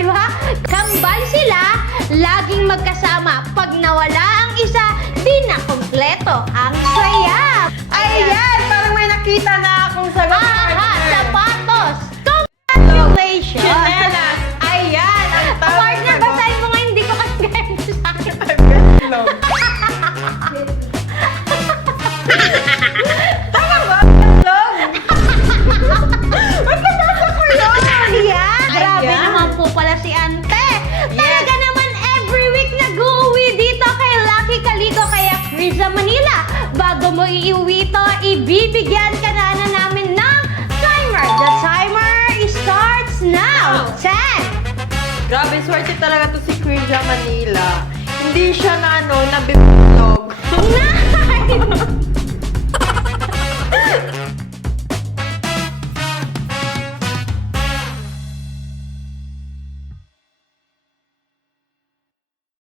di ba? Kambal sila, laging magkasama. Pag nawala ang isa, di na kompleto. Ang saya! Ayan! Parang may nakita na akong sagot. Aha! Sapatos! Congratulations! Chinelas! Ayan! Ang tamang Partner, sagot. basahin mo nga, hindi ko kasi kaya sa akin. Long. Tama ba? Long? Ba't nabasa ko yun? Ayan! Grabe Ayan. naman po pala si Ante. Talaga naman every week nag-uwi dito kay Lucky Calico kaya Riza Manila. Bago mo iuwi to, ibibigyan ka na namin ng timer. The timer starts now. 10, Grabe, swerte talaga to si Queen Manila. Hindi siya na